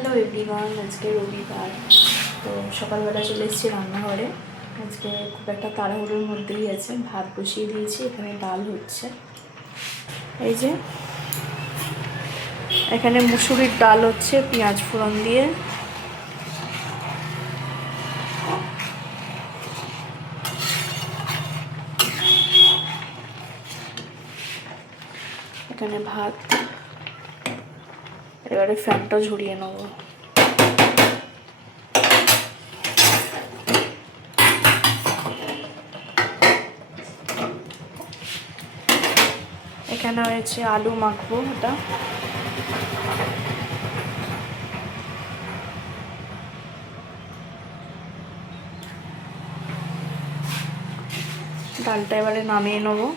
Hello everyone, আজকে রবিবার। তো সকালবেলা চলে এসেছি রান্নাঘরে। আজকে খুব একটা তাড়াহুড়োর মধ্যেই আছে। ভাত বসিয়ে দিয়েছি, এখানে ডাল হচ্ছে। এই যে এখানে মুসুরির ডাল হচ্ছে পেঁয়াজ ফোড়ন দিয়ে। এখানে ভাত, এবারে ফ্যানটা ঝরিয়ে নেবো। এখানে হয়েছে আলু মাখবো, ওটা ডালটা এবারে নামিয়ে নেবো।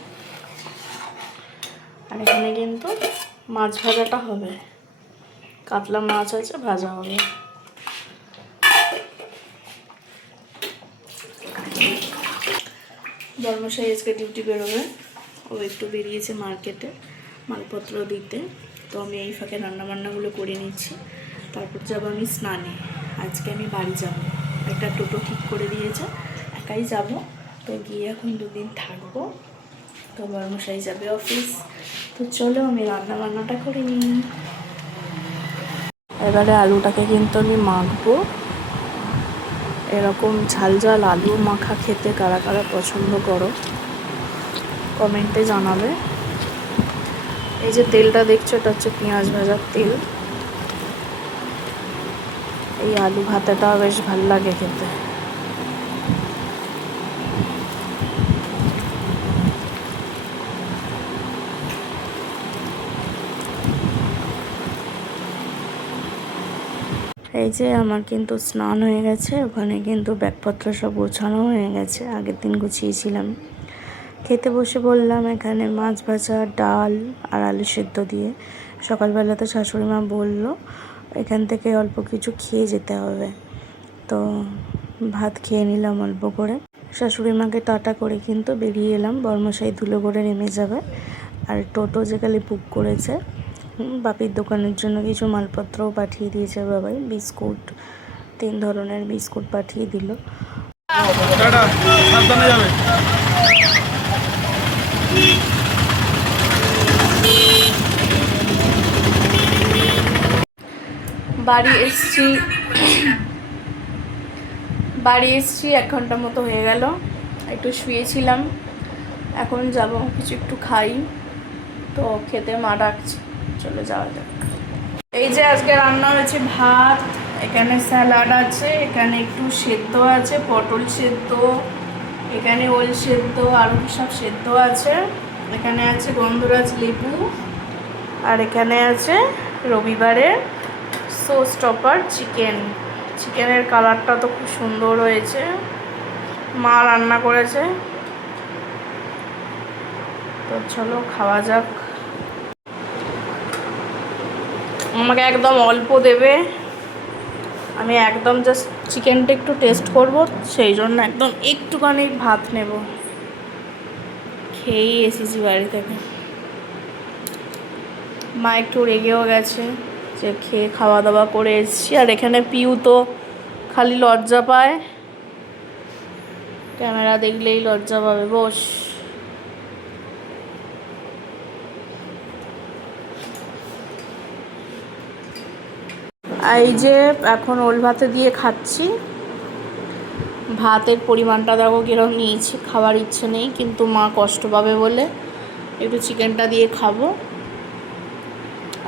আর এখানে কিন্তু মাছ ভাজাটা হবে, কাতলা মাছ আছে, ভাজা হবে। বর্মশাই আজকে ডিউটি বেরোবে, ও একটু বেরিয়েছে মার্কেটে মালপত্র দিতে। তো আমি এই ফাঁকে রান্নাবান্নাগুলো করে নিচ্ছি, তারপর যাবো আমি স্নানে। আজকে আমি বাড়ি যাব, একটা টোটো ঠিক করে দিয়েছে, একাই যাব। তো গিয়ে এখন 2 দিন থাকবো। তো বর্মশাই যাবে অফিস। তো চলো আমি রান্নাবান্নাটা করে নিই। এবারে আলুটাকে কিন্তু আমি মাখবো। এরকম ঝাল ঝাল আলু মাখা খেতে কারা কারা পছন্দ করো কমেন্টে জানাবে। এই যে তেলটা দেখছো, এটা হচ্ছে পেঁয়াজ ভাজার তেল। এই আলু ভাতাটা বেশ ভালো লাগে খেতে। এই যে আমার কিন্তু স্নান হয়ে গেছে, ওখানে কিন্তু ব্যাগপত্র সব গোছানো হয়ে গেছে, আগের দিন গুছিয়েছিলাম। খেতে বসে বললাম, এখানে মাছ ভাজা, ডাল আর আলু সেদ্ধ দিয়ে। সকালবেলা তো শাশুড়ি মা বললো এখান থেকে অল্প কিছু খেয়ে যেতে হবে। তো ভাত খেয়ে নিলাম অল্প করে। শাশুড়ি মাকে টাটা করে কিন্তু বেরিয়ে এলাম। বর্মশাই ধুলো করে নেমে যাবে। আর টোটো যেখানে বুক করেছে, বাপির দোকানের জন্য কিছু মালপত্রও পাঠিয়ে দিয়েছে বাবাই। বিস্কুট, 3 ধরনের বিস্কুট পাঠিয়ে দিল। বাড়ি এসছি 1 ঘন্টা মতো হয়ে গেল। একটু শুয়েছিলাম, এখন যাব কিছু একটু খাই। তো খেতে মা ডাকছে, চলে যাওয়া যাক। এই যে আজকে রান্না হয়েছে ভাত, এখানে স্যালাড আছে, এখানে একটু সেদ্ধ আছে, পটল সেদ্ধ, এখানে ওল সেদ্ধ, আলু সব সেদ্ধ আছে। এখানে আছে গন্ধরাজ লেবু, আর এখানে আছে রবিবারের সস টপার চিকেন। চিকেনের কালারটা তো খুব সুন্দর হয়েছে, মা রান্না করেছে। তো চলো খাওয়া যাক। আমাকে একদম অল্প দেবে, আমি একদম জাস্ট চিকেনটা একটু টেস্ট করব, সেই জন্য একদম একটুখানি ভাত নেব। খেয়েই এসেছি বাড়ি থেকে। মা একটু রেগেও গেছে যে খেয়ে খাওয়া দাওয়া করে এসেছি। আর এখানে পিউ তো খালি লজ্জা পায়, ক্যামেরা দেখলেই লজ্জা পাবে। বস। এই যে এখন ওল ভাতে দিয়ে খাচ্ছি। ভাতের পরিমাণটা দেখো কিরকম নিয়েছি, খাওয়ার ইচ্ছে নেই, কিন্তু মা কষ্ট পাবে বলে একটু চিকেনটা দিয়ে খাবো।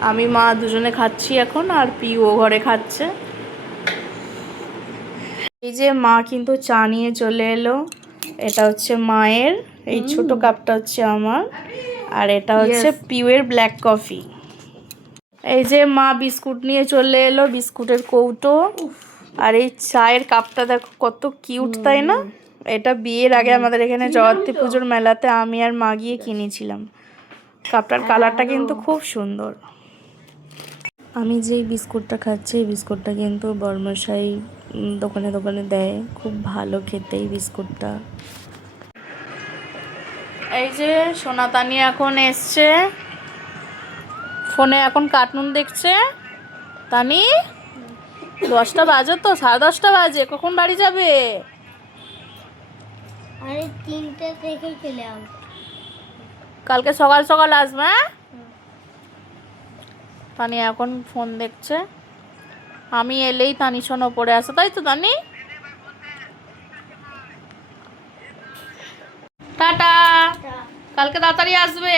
আমি মা দুজনে খাচ্ছি এখন, আর পিও ঘরে খাচ্ছে। এই যে মা কিন্তু চা নিয়ে চলে এলো। এটা হচ্ছে মায়ের, এই ছোট কাপটা হচ্ছে আমার, আর এটা হচ্ছে পিওর ব্ল্যাক কফি। এই যে মা বিস্কুট নিয়ে চলে এলো, বিস্কুটের কৌটো। আর এই চায়ের কাপটা দেখো কত কিউট, তাই না? এটা বিয়ের আগে আমাদের এখানে জগদ্ধাত্রী পুজোর মেলাতে আমি আর মা গিয়ে কিনেছিলাম। কাপটার কালারটা কিন্তু খুব সুন্দর। আমি যে বিস্কুটটা খাচ্ছি, এই বিস্কুটটা কিন্তু বর্মশাই দোকানে দোকানে দেয়, খুব ভালো খেতে এই বিস্কুটটা। এই যে সোনাতানি এখন এসছে, ফোনে এখন কার্টুন দেখছে। তানি 10টা বাজে তো, 10:30 বাজে, কখন বাড়ি যাবে? আরে 3টে থেকে চলে আসবো। কালকে সকাল সকাল আসবে, হ্যাঁ? তানি এখন ফোন দেখছে, আমি এলেই তানি শোন ওপরে আসে, তাই তো তানি? টাটা, কালকে তাড়াতাড়ি আসবে।